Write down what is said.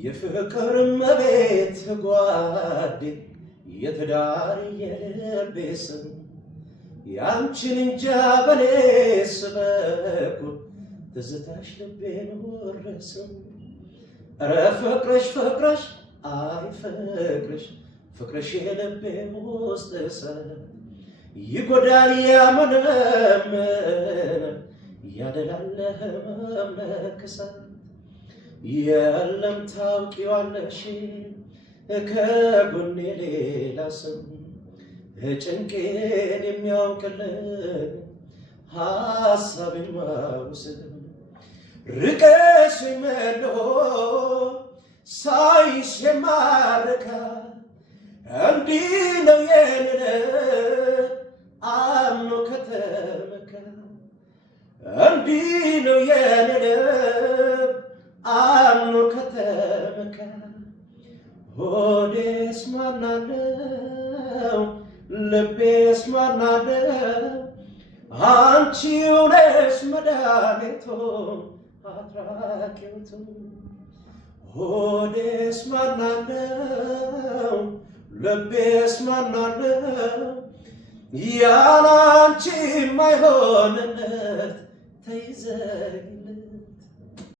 የፍቅር መቤት ጓዴ የትዳር የልቤ ስም ያንቺን እንጃ በኔስ በኩል ትዝታሽ ልቤን ወረስም ኧረ ፍቅርሽ ፍቅርሽ አይ ፍቅርሽ ፍቅርሽ የልቤ ውስጥ እሳት ይጎዳል ያመነመነ ያደላል ህመም ነክሳት የለም ታውቂዋለሽ ከጎኔ ሌላ ሰው ጭንቄን የሚያውቅልኝ ሀሳቤን ማውሰድ ርቀሽ መለሆ ሳይሽ የማረካ እንዲህ ነው የኔ አምኖ ከተመካ እንዲህ ነው የኔ አምኖ ከተመካ ሆዴስ ማናለው ልቤስ ማናለው አንቺው ነሽ መድኃኒቱ አትራቂውቱ ሆዴስ ማናለው ልቤስ ማናለው ያለ አንቺ የማይሆንለት ተይዘኝ